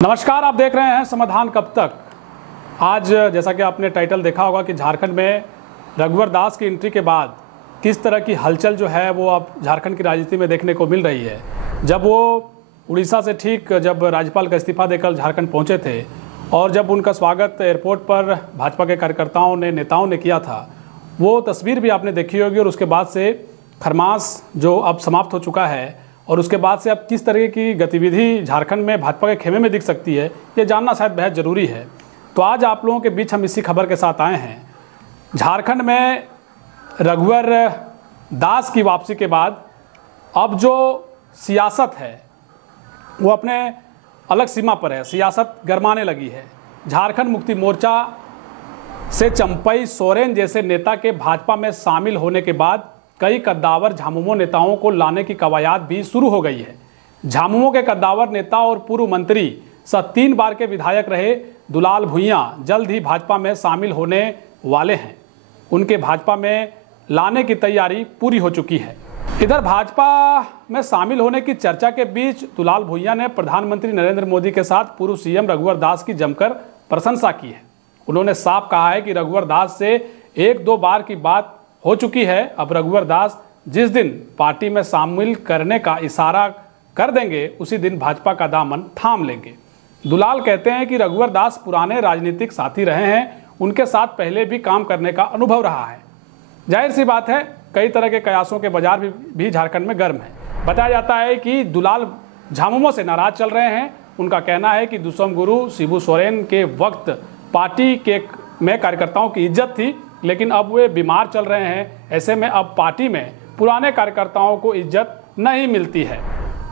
नमस्कार, आप देख रहे हैं समाधान कब तक। आज जैसा कि आपने टाइटल देखा होगा कि झारखंड में रघुवर दास की एंट्री के बाद किस तरह की हलचल जो है वो अब झारखंड की राजनीति में देखने को मिल रही है। जब वो उड़ीसा से ठीक जब राज्यपाल का इस्तीफा देकर झारखंड पहुंचे थे और जब उनका स्वागत एयरपोर्ट पर भाजपा के कार्यकर्ताओं ने नेताओं ने किया था, वो तस्वीर भी आपने देखी होगी। और उसके बाद से खरमास जो अब समाप्त हो चुका है और उसके बाद से अब किस तरह की गतिविधि झारखंड में भाजपा के खेमे में दिख सकती है, ये जानना शायद बेहद ज़रूरी है। तो आज आप लोगों के बीच हम इसी खबर के साथ आए हैं। झारखंड में रघुवर दास की वापसी के बाद अब जो सियासत है वो अपने अलग सीमा पर है, सियासत गरमाने लगी है। झारखंड मुक्ति मोर्चा से चंपई सोरेन जैसे नेता के भाजपा में शामिल होने के बाद कई कद्दावर झामुमो नेताओं को लाने की कवायद भी शुरू हो गई है। झामुमो के कद्दावर नेता और पूर्व मंत्री सह 3 बार के विधायक रहे दुलाल भुइयां जल्द ही भाजपा में शामिल होने वाले हैं। उनके भाजपा में लाने की तैयारी पूरी हो चुकी है। इधर भाजपा में शामिल होने की चर्चा के बीच दुलाल भुइयां ने प्रधानमंत्री नरेंद्र मोदी के साथ पूर्व सीएम रघुवर दास की जमकर प्रशंसा की है। उन्होंने साफ कहा है कि रघुवर दास से 1-2 बार की बात हो चुकी है। अब रघुवर दास जिस दिन पार्टी में शामिल करने का इशारा कर देंगे उसी दिन भाजपा का दामन थाम लेंगे। दुलाल कहते हैं कि रघुवर दास पुराने राजनीतिक साथी रहे हैं, उनके साथ पहले भी काम करने का अनुभव रहा है। जाहिर सी बात है, कई तरह के कयासों के बाजार भी झारखंड में गर्म है। बताया जाता है कि दुलाल झामुमो से नाराज चल रहे हैं। उनका कहना है कि दुष्म गुरु शिबू सोरेन के वक्त पार्टी के में कार्यकर्ताओं की इज्जत थी, लेकिन अब वे बीमार चल रहे हैं। ऐसे में अब पार्टी में पुराने कार्यकर्ताओं को इज्जत नहीं मिलती है,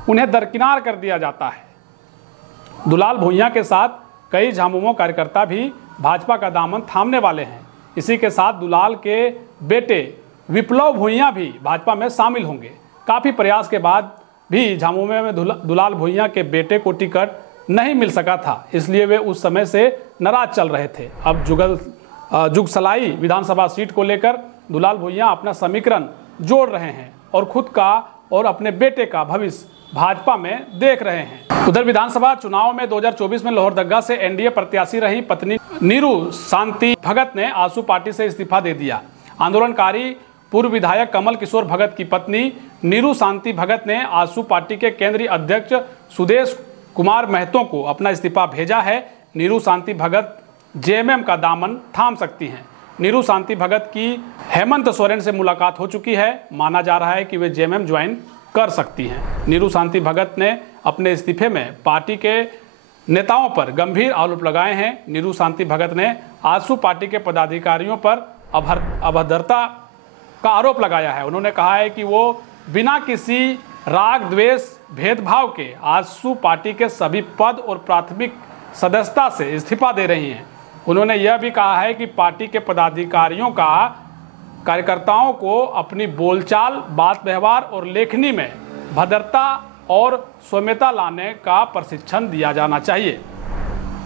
उन्हें दरकिनार कर दिया जाता है। दुलाल भुइयां के साथ कई झामुमो कार्यकर्ता भी भाजपा का दामन थामने वाले हैं। इसी के साथ दुलाल के बेटे विप्लव भुइयां भी भाजपा में शामिल होंगे। काफ़ी प्रयास के बाद भी झामुमो में दुलाल भुइयां के बेटे को टिकट नहीं मिल सका था, इसलिए वे उस समय से नाराज चल रहे थे। अब जुगसलाई विधानसभा सीट को लेकर दुलाल भुइयां अपना समीकरण जोड़ रहे हैं और खुद का और अपने बेटे का भविष्य भाजपा में देख रहे हैं। उधर विधानसभा चुनाव में 2024 में लोहरदगा से एनडीए प्रत्याशी रही पत्नी नीरू शांति भगत ने आसू पार्टी से इस्तीफा दे दिया। आंदोलनकारी पूर्व विधायक कमल किशोर भगत की पत्नी नीरू शांति भगत ने आसू पार्टी के केंद्रीय अध्यक्ष सुदेश कुमार महतो को अपना इस्तीफा भेजा है। नीरू शांति भगत जेएमएम का दामन थाम सकती हैं। नीरू शांति भगत की हेमंत सोरेन से मुलाकात हो चुकी है। माना जा रहा है कि वे जेएमएम ज्वाइन कर सकती हैं। नीरू शांति भगत ने अपने इस्तीफे में पार्टी के नेताओं पर गंभीर आरोप लगाए हैं। नीरू शांति भगत ने आजसू पार्टी के पदाधिकारियों पर अभद्रता का आरोप लगाया है। उन्होंने कहा है कि वो बिना किसी राग द्वेष भेदभाव के आजसू पार्टी के सभी पद और प्राथमिक सदस्यता से इस्तीफा दे रही हैं। उन्होंने यह भी कहा है कि पार्टी के पदाधिकारियों का कार्यकर्ताओं को अपनी बोलचाल, बात व्यवहार और लेखनी में भद्रता और सौम्यता लाने का प्रशिक्षण दिया जाना चाहिए।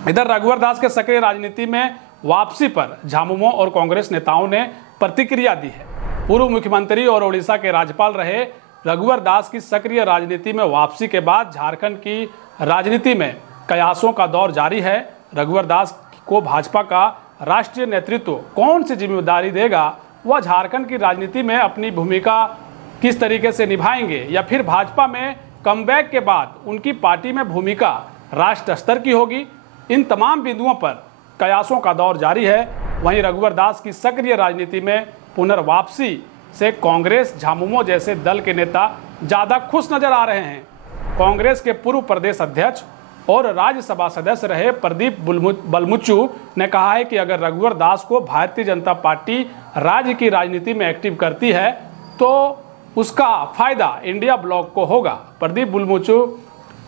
इधर रघुवर दास के सक्रिय राजनीति में वापसी पर झामुमो और कांग्रेस नेताओं ने प्रतिक्रिया दी है। पूर्व मुख्यमंत्री और उड़ीसा के राज्यपाल रहे रघुवर दास की सक्रिय राजनीति में वापसी के बाद झारखंड की राजनीति में कयासों का दौर जारी है। रघुवर दास को भाजपा का राष्ट्रीय नेतृत्व कौन सी जिम्मेदारी देगा, वह झारखंड की राजनीति में अपनी भूमिका किस तरीके से निभाएंगे, या फिर भाजपा में कमबैक के बाद उनकी पार्टी में भूमिका राष्ट्र स्तर की होगी, इन तमाम बिंदुओं पर कयासों का दौर जारी है। वहीं रघुवर दास की सक्रिय राजनीति में पुनर्वापसी से कांग्रेस झामुमो जैसे दल के नेता ज़्यादा खुश नजर आ रहे हैं। कांग्रेस के पूर्व प्रदेश अध्यक्ष और राज्यसभा सदस्य रहे प्रदीप बलमुचू ने कहा है कि अगर रघुवर दास को भारतीय जनता पार्टी राज्य की राजनीति में एक्टिव करती है तो उसका फायदा इंडिया ब्लॉक को होगा। प्रदीप बलमुचू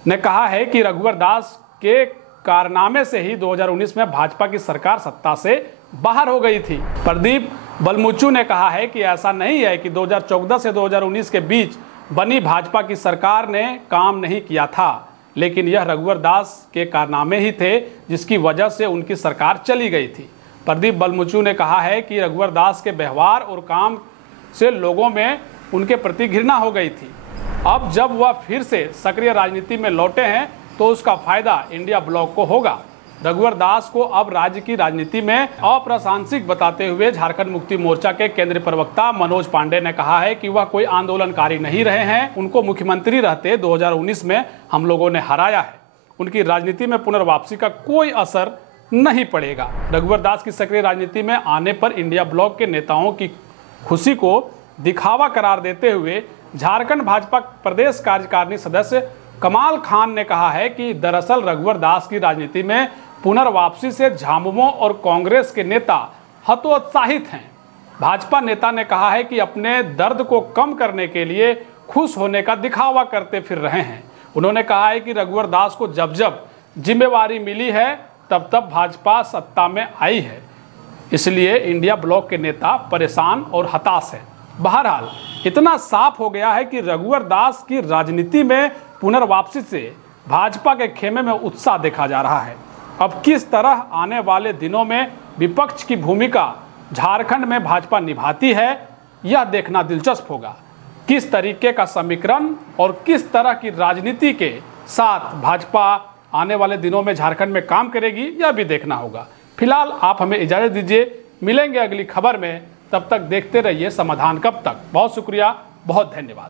ने कहा है कि रघुवर दास के कारनामे से ही 2019 में भाजपा की सरकार सत्ता से बाहर हो गई थी। प्रदीप बलमुचू ने कहा है कि ऐसा नहीं है कि 2014 से 2019 के बीच बनी भाजपा की सरकार ने काम नहीं किया था, लेकिन यह रघुवर दास के कारनामे ही थे जिसकी वजह से उनकी सरकार चली गई थी। प्रदीप बलमुचू ने कहा है कि रघुवर दास के व्यवहार और काम से लोगों में उनके प्रति घृणा हो गई थी। अब जब वह फिर से सक्रिय राजनीति में लौटे हैं तो उसका फायदा इंडिया ब्लॉक को होगा। रघुवर दास को अब राज्य की राजनीति में अप्रासंगिक बताते हुए झारखंड मुक्ति मोर्चा के केंद्रीय प्रवक्ता मनोज पांडे ने कहा है कि वह कोई आंदोलनकारी नहीं रहे हैं। उनको मुख्यमंत्री रहते 2019 में हम लोगों ने हराया है। उनकी राजनीति में पुनर्वापसी का कोई असर नहीं पड़ेगा। रघुवर दास की सक्रिय राजनीति में आने पर इंडिया ब्लॉक के नेताओं की खुशी को दिखावा करार देते हुए झारखंड भाजपा प्रदेश कार्यकारिणी सदस्य कमाल खान ने कहा है कि दरअसल रघुवर दास की राजनीति में पुनर्वापसी से झामुमो और कांग्रेस के नेता हतोत्साहित हैं। भाजपा नेता ने कहा है कि अपने दर्द को कम करने के लिए खुश होने का दिखावा करते फिर रहे हैं। उन्होंने कहा है कि रघुवर दास को जब जब जिम्मेवारी मिली है तब तब भाजपा सत्ता में आई है, इसलिए इंडिया ब्लॉक के नेता परेशान और हताश है। बहरहाल इतना साफ हो गया है कि रघुवर दास की राजनीति में पुनर्वापसी से भाजपा के खेमे में उत्साह देखा जा रहा है। अब किस तरह आने वाले दिनों में विपक्ष की भूमिका झारखंड में भाजपा निभाती है, यह देखना दिलचस्प होगा। किस तरीके का समीकरण और किस तरह की राजनीति के साथ भाजपा आने वाले दिनों में झारखंड में काम करेगी, यह भी देखना होगा। फिलहाल आप हमें इजाजत दीजिए, मिलेंगे अगली खबर में। तब तक देखते रहिए समाधान कब तक। बहुत शुक्रिया, बहुत धन्यवाद।